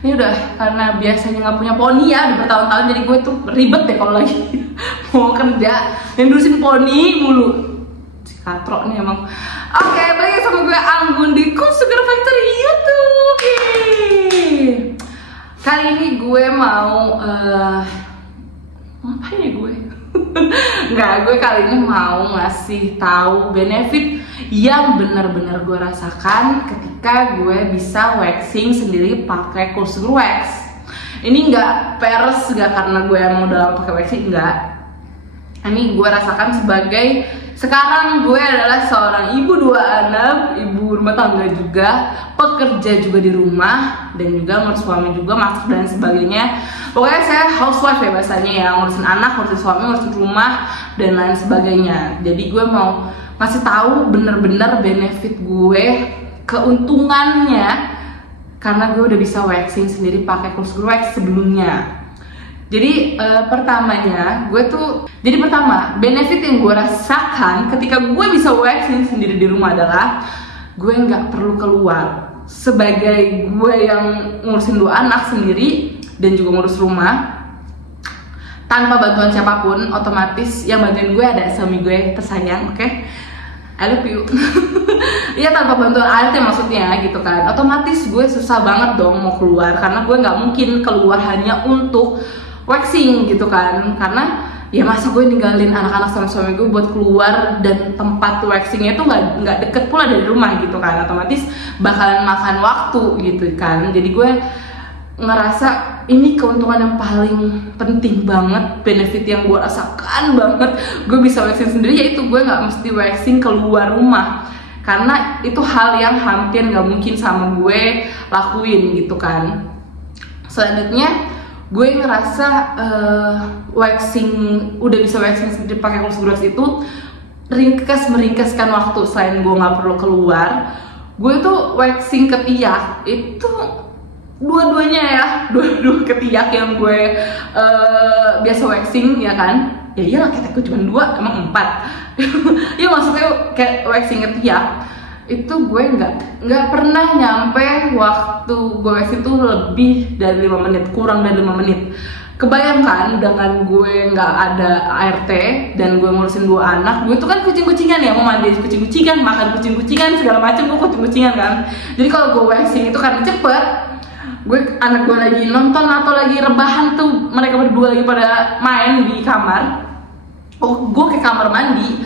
Ini udah karena biasanya nggak punya poni ya, udah bertahun-tahun, jadi gue tuh ribet deh kalau lagi mau kerja ngurusin poni mulu. Si katro nih emang. Oke, balik sama gue Anggun di Cool Sugar Factory YouTube. Yeay. Kali ini gue mau ngapain ya gue? Nggak, gue kali ini mau ngasih tahu benefit yang benar-benar gue rasakan ketika gue bisa waxing sendiri pakai Cool Sugar Wax. Ini nggak peres, nggak karena gue emang udah lama pakai waxing, nggak. Ini gue rasakan sebagai sekarang gue adalah seorang ibu 2 anak, ibu rumah tangga juga, pekerja juga di rumah, dan juga ngurus suami juga, masak dan sebagainya. Pokoknya saya housewife ya bahasanya ya, ngurusin anak, ngurusin suami, ngurusin rumah, dan lain sebagainya. Jadi gue mau ngasih tahu bener-bener benefit gue, keuntungannya, karena gue udah bisa waxing sendiri pakai Cool Sugar Wax sebelumnya. Jadi pertamanya pertama benefit yang gue rasakan ketika gue bisa waxing sendiri di rumah adalah gue nggak perlu keluar. Sebagai gue yang ngurusin 2 anak sendiri dan juga ngurus rumah tanpa bantuan siapapun, otomatis yang bantuin gue ada suami gue tersayang, oke? I love you. Iya, tanpa bantuan ART maksudnya gitu kan. Otomatis gue susah banget dong mau keluar, karena gue nggak mungkin keluar hanya untuk waxing gitu kan. Karena ya masa gue ninggalin anak-anak sama suami gue buat keluar, dan tempat waxingnya itu nggak deket pula dari rumah gitu kan. Otomatis bakalan makan waktu gitu kan. Jadi gue ngerasa ini keuntungan yang paling penting banget, benefit yang gue rasakan banget gue bisa waxing sendiri, yaitu gue nggak mesti waxing keluar rumah, karena itu hal yang hampir nggak mungkin sama gue lakuin gitu kan. Selanjutnya gue ngerasa udah bisa waxing sendiri pakai Cool Sugar Wax itu meringkaskan waktu. Selain gue nggak perlu keluar, gue tuh waxing ketiak itu dua-duanya ya, dua ketiak yang gue biasa waxing ya kan. Ya iyalah, ketekku cuma 2, emang 4. Ya maksudnya kayak waxing ketiak itu gue nggak pernah nyampe waktu gue waxing tuh lebih dari 5 menit, kurang dari 5 menit. Kebayangkan dengan gue nggak ada ART dan gue ngurusin 2 anak, gue tuh kan kucing-kucingan ya, mau mandi kucing-kucingan, makan kucing-kucingan, segala macam gue kucing-kucingan kan. Jadi kalau gue waxing itu karena cepet, anak gue lagi nonton atau lagi rebahan tuh, mereka berdua lagi pada main di kamar, gue ke kamar mandi,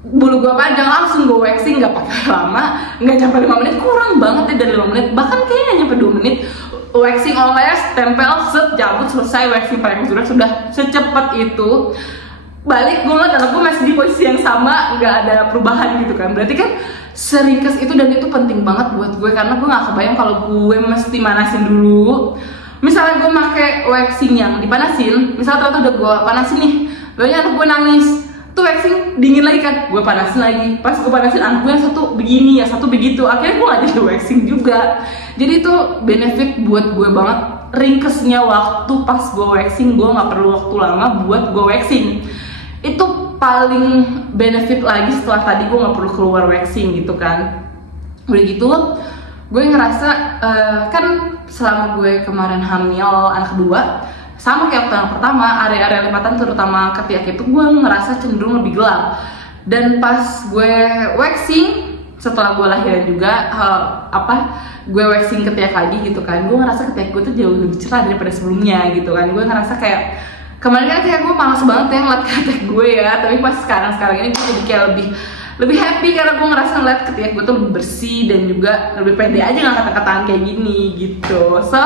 bulu gue panjang, langsung gue waxing, nggak pakai lama, nggak nyampe 5 menit, kurang banget ya dari 5 menit, bahkan kayaknya nggak nyampe 2 menit. Waxing oles, tempel, set, cabut, selesai. Waxing pakai sudah secepat itu. Balik, gue ngeliat anak gue masih di posisi yang sama, nggak ada perubahan gitu kan. Berarti kan seringkas itu, dan itu penting banget buat gue, karena gue nggak kebayang kalau gue mesti manasin dulu. Misalnya gue pakai waxing yang dipanasin, misalnya ternyata udah gue panasin nih, banyak anak gue nangis, tuh waxing dingin lagi kan, gue panasin lagi. Pas gue panasin, anak gue yang satu begini, yang satu begitu, akhirnya gue gak jadi waxing juga. Jadi itu benefit buat gue banget, ringkesnya waktu pas gue waxing, gue gak perlu waktu lama buat gue waxing. Itu paling benefit lagi setelah tadi gue gak perlu keluar waxing gitu kan. Udah gitu gue ngerasa kan selama gue kemarin hamil anak kedua, sama kayak waktu yang pertama, area-area lipatan terutama ketiak itu gue ngerasa cenderung lebih gelap. Dan pas gue waxing setelah gue lahiran juga, gue waxing ketiak lagi gitu kan, gue ngerasa ketiak gue tuh jauh lebih cerah daripada sebelumnya gitu kan. Gue ngerasa kayak kemarin kan kayak gue panas banget ya ngeliat ketiak gue ya, tapi pas sekarang ini gue jadi kayak lebih happy karena gue ngerasa ngeliat ketiak gue tuh lebih bersih dan juga lebih pede aja nggak kata-kataan kayak gini gitu. So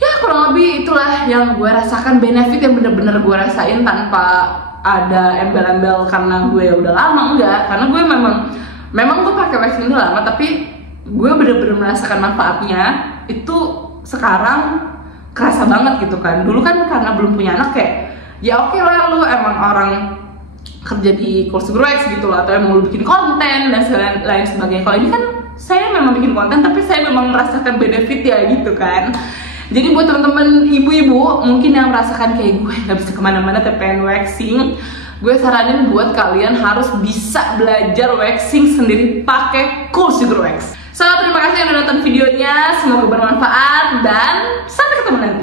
ya kurang lebih itulah yang gue rasakan, benefit yang bener-bener gue rasain tanpa ada embel-embel karena gue udah lama, enggak. Karena gue memang gue pakai waxing udah lama, tapi gue bener-bener merasakan manfaatnya itu sekarang kerasa banget gitu kan. Dulu kan karena belum punya anak kayak ya oke lah, lu emang orang kerja di Cool Sugar Wax gitu lah, atau emang lu bikin konten dan lain sebagainya. Kalau ini kan saya memang bikin konten, tapi saya memang merasakan benefit ya gitu kan. Jadi buat teman-teman ibu-ibu mungkin yang merasakan kayak gue nggak bisa kemana-mana tapi pengen waxing, gue saranin buat kalian harus bisa belajar waxing sendiri pakai Cool Sugar Wax. So, terima kasih yang udah nonton videonya, semoga bermanfaat dan sampai ketemu nanti.